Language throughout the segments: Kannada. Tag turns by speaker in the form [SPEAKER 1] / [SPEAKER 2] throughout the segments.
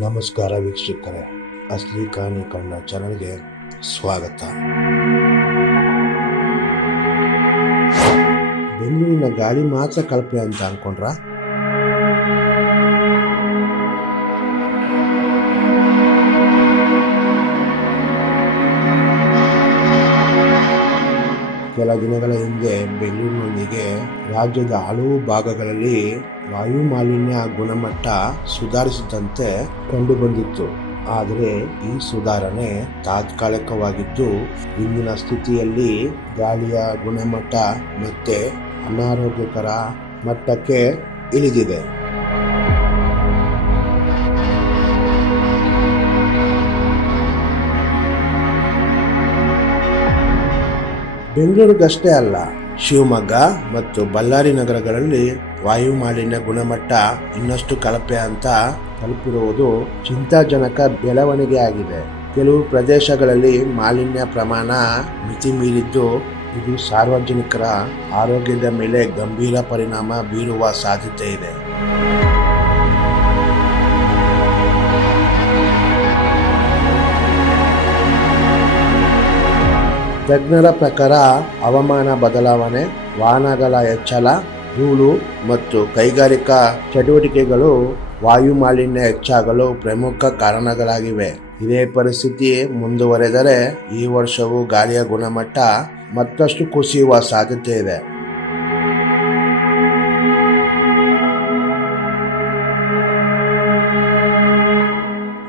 [SPEAKER 1] ನಮಸ್ಕಾರ ವೀಕ್ಷಕರೇ ಅಸ್ಲಿ ಕಾಣಿ ಕಣ್ಣ ಚಾನಲ್ಗೆ ಸ್ವಾಗತ. ಬೆಂಗಳೂರಿನ ಗಾಳಿ ಮಾತ್ರ ಕಳಪೆ ಅಂತ ಅನ್ಕೊಂಡ್ರ? ಕೆಲ ದಿನಗಳ ಹಿಂದೆ ಬೆಂಗಳೂರಿನೊಂದಿಗೆ ರಾಜ್ಯದ ಹಲವು ಭಾಗಗಳಲ್ಲಿ ವಾಯು ಮಾಲಿನ್ಯ ಗುಣಮಟ್ಟ ಸುಧಾರಿಸಿದಂತೆ ಕಂಡುಬಂದಿತ್ತು. ಆದರೆ ಈ ಸುಧಾರಣೆ ತಾತ್ಕಾಲಿಕವಾಗಿದ್ದು, ಇಂದಿನ ಸ್ಥಿತಿಯಲ್ಲಿ ಗಾಳಿಯ ಗುಣಮಟ್ಟ ಮತ್ತೆ ಅನಾರೋಗ್ಯಕರ ಮಟ್ಟಕ್ಕೆ ಇಳಿದಿದೆ. ಬೆಂಗಳೂರಿಗಷ್ಟೇ ಅಲ್ಲ, ಶಿವಮೊಗ್ಗ ಮತ್ತು ಬಳ್ಳಾರಿ ನಗರಗಳಲ್ಲಿ ವಾಯು ಮಾಲಿನ್ಯ ಗುಣಮಟ್ಟ ಇನ್ನಷ್ಟು ಕಳಪೆ ಅಂತ ತಲುಪಿರುವುದು ಚಿಂತಾಜನಕ ಬೆಳವಣಿಗೆ ಆಗಿದೆ. ಕೆಲವು ಪ್ರದೇಶಗಳಲ್ಲಿ ಮಾಲಿನ್ಯ ಪ್ರಮಾಣ ಮಿತಿ ಮೀರಿದ್ದು ಇದು ಸಾರ್ವಜನಿಕರ ಆರೋಗ್ಯದ ಮೇಲೆ ಗಂಭೀರ ಪರಿಣಾಮ ಬೀರುವ ಸಾಧ್ಯತೆ ಇದೆ. ತಜ್ಞರ ಪ್ರಕಾರ ಹವಾಮಾನ ಬದಲಾವಣೆ, ವಾಹನಗಳ ಹೆಚ್ಚಳ, ಧೂಳು ಮತ್ತು ಕೈಗಾರಿಕಾ ಚಟುವಟಿಕೆಗಳು ವಾಯು ಮಾಲಿನ್ಯ ಹೆಚ್ಚಾಗಲು ಪ್ರಮುಖ ಕಾರಣಗಳಾಗಿವೆ. ಇದೇ ಪರಿಸ್ಥಿತಿ ಮುಂದುವರೆದರೆ ಈ ವರ್ಷವೂ ಗಾಳಿಯ ಗುಣಮಟ್ಟ ಮತ್ತಷ್ಟು ಕುಸಿಯುವ ಸಾಧ್ಯತೆ ಇದೆ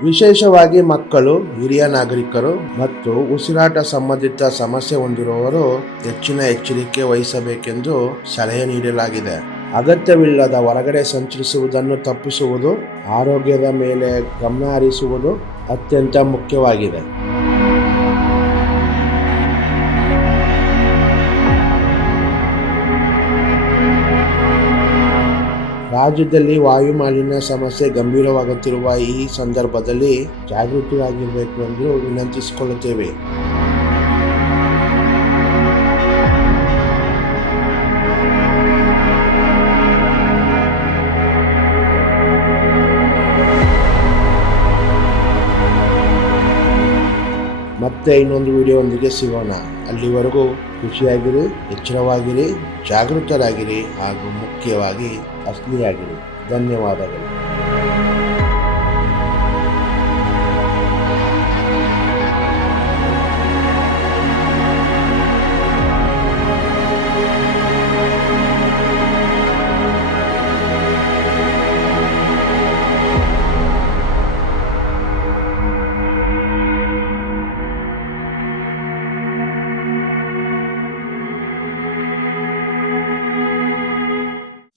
[SPEAKER 1] ವಿಶೇಷವಾಗಿ ಮಕ್ಕಳು, ಹಿರಿಯ ನಾಗರಿಕರು ಮತ್ತು ಉಸಿರಾಟ ಸಂಬಂಧಿತ ಸಮಸ್ಯೆ ಹೊಂದಿರುವವರು ಹೆಚ್ಚಿನ ಎಚ್ಚರಿಕೆ ವಹಿಸಬೇಕೆಂದು ಸಲಹೆ ನೀಡಲಾಗಿದೆ. ಅಗತ್ಯವಿಲ್ಲದ ಹೊರಗಡೆ ಸಂಚರಿಸುವುದನ್ನು ತಪ್ಪಿಸುವುದು, ಆರೋಗ್ಯದ ಮೇಲೆ ಗಮನ ಹರಿಸುವುದು ಅತ್ಯಂತ ಮುಖ್ಯವಾಗಿದೆ. ರಾಜ್ಯದಲ್ಲಿ ವಾಯು ಮಾಲಿನ್ಯ ಸಮಸ್ಯೆ ಗಂಭೀರವಾಗುತ್ತಿರುವ ಈ ಸಂದರ್ಭದಲ್ಲಿ ಜಾಗೃತಿಯಾಗಿರಬೇಕು ಎಂದು ವಿನಂತಿಸಿಕೊಳ್ಳುತ್ತೇವೆ. ಮತ್ತೆ ಇನ್ನೊಂದು ವಿಡಿಯೋದೊಂದಿಗೆ ಸಿಗೋಣ. ಅಲ್ಲಿವರೆಗೂ ಖುಷಿಯಾಗಿರಿ ಎಚ್ಚರವಾಗಿರಿ ಜಾಗೃತರಾಗಿರಿ ಹಾಗೂ ಮುಖ್ಯವಾಗಿ ಅಸ್ಲಿಯಾಗಿರಿ ಧನ್ಯವಾದಗಳು.